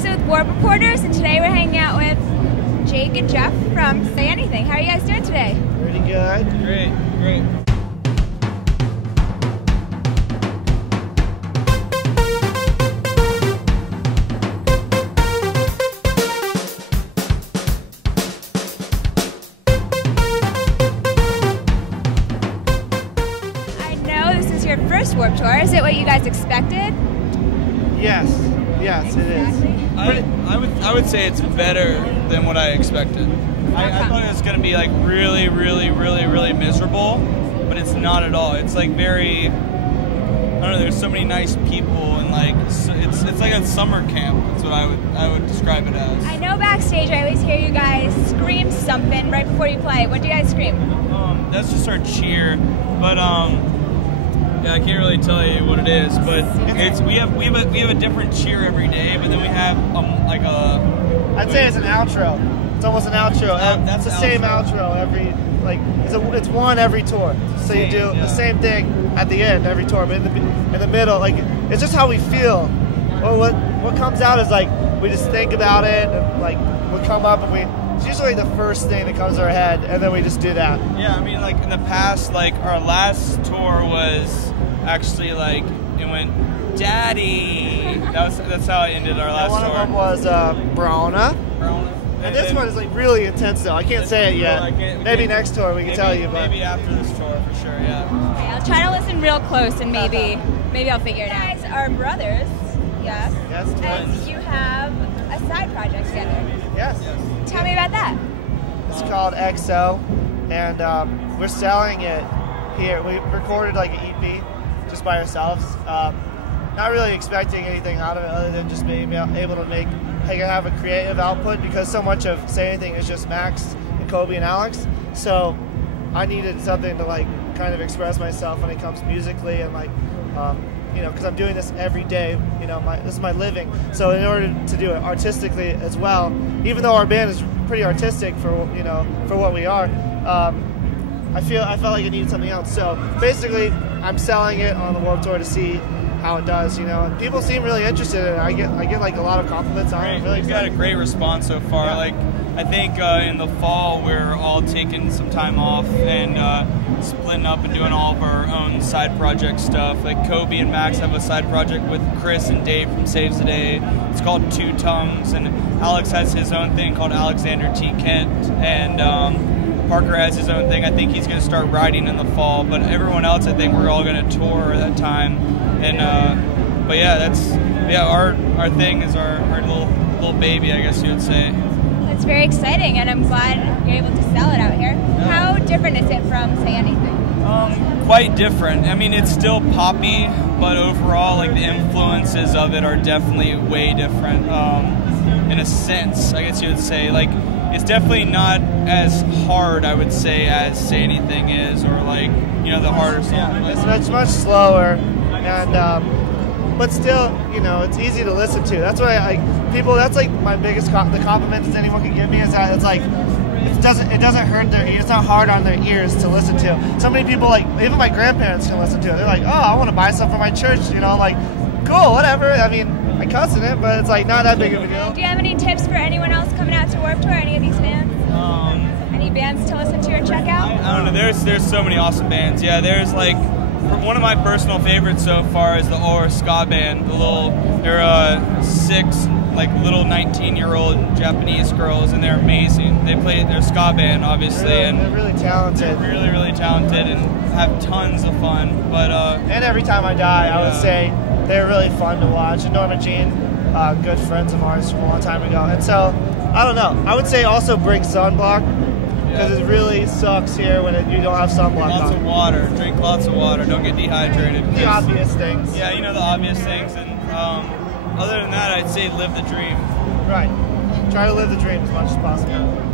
Teresa with Warp Reporters, and today we're hanging out with Jake and Jeff from Say Anything. How are you guys doing today? Pretty good. Great, great. I know this is your first Warp Tour. Is it what you guys expected? Yes, yes, it is. I would say it's better than what I expected. I thought it was going to be like really miserable, but it's not at all. It's like very, I don't know, there's so many nice people, and like it's like a summer camp. That's what I would describe it as. I know backstage I always hear you guys scream something right before you play. What do you guys scream? That's just our cheer, but yeah, I can't really tell you what it is, but it's we have a different cheer every day, but then we have like a. I'd say it's an outro. It's almost an outro. That's the same outro every it's one every tour. So you do the same thing at the end every tour, but in the middle, like it's just how we feel. Or what comes out is like we just think about it, and like we come up and it's usually the first thing that comes to our head, and then we just do that. Yeah, I mean, like in the past, like our last tour was actually like it went, Daddy. That's how I ended our last tour. One of them was Brona. And this one is like really intense though. I can't say it yet. Maybe next tour we can tell you. But maybe after this tour for sure. Yeah. Okay, I'll try to listen real close, and maybe I'll figure it out. You guys are brothers, yes? Yes, And twins. you have a side project together. Yes. Tell me about that. It's called EXO, and we're selling it here. We recorded like an EP just by ourselves. Not really expecting anything out of it other than just being able to have a creative output, because so much of Say Anything is just Max and Kobe and Alex. So I needed something to like kind of express myself when it comes musically, and like you know, because I'm doing this every day. You know, this is my living. So in order to do it artistically as well, even though our band is pretty artistic for what we are, I felt like I needed something else. So basically, I'm selling it on the Warped Tour to see how it does, you know. And people seem really interested in it. I get like a lot of compliments on it. We've got a great response so far. Yeah. Like I think in the fall we're all taking some time off and splitting up and doing all of our own side project stuff. Like Kobe and Max have a side project with Chris and Dave from Saves the Day. It's called Two Tongues, and Alex has his own thing called Alexander T. Kent, and Parker has his own thing. I think he's going to start writing in the fall, but everyone else, I think we're all going to tour at that time. And but yeah, our thing is our little baby, I guess you would say. It's very exciting, and I'm glad you're able to sell it out here. How different is it from Say Anything? Quite different. I mean, it's still poppy, but overall, like the influences of it are definitely way different. In a sense, I guess you would say, like it's definitely not as hard, I would say, as Say Anything is, or like the harder song. Yeah, it's much slower, and but still, it's easy to listen to. That's why people. That's like my biggest the compliments anyone can give me is that it's like it doesn't hurt their ears. It's not hard on their ears to listen to. So many people, like even my grandparents, can listen to it. They're like, oh, I want to buy some for my church. Like, cool, whatever. I mean, I cuss in it, but it's like not that big of a deal. Do you have any tips for anyone else coming out to Warped Tour? Any of these bands? Any bands to listen to or check out? I don't know. There's so many awesome bands. Yeah, there's like one of my personal favorites so far is the Aura Ska Band. They're 6 little 19-year-old Japanese girls, and they're amazing. They're ska band, obviously, they're really talented. They're really talented and have tons of fun. But and Every Time I Die, I would say they're really fun to watch. And Norma Jean, good friends of ours from a long time ago. And so, I don't know. I would say also bring sunblock, because it really sucks here when you don't have sunblock. Lots of water. Drink lots of water. Don't get dehydrated. The obvious things. Yeah, the obvious things. And other than that, I'd say live the dream. Right. Try to live the dream as much as possible. Yeah.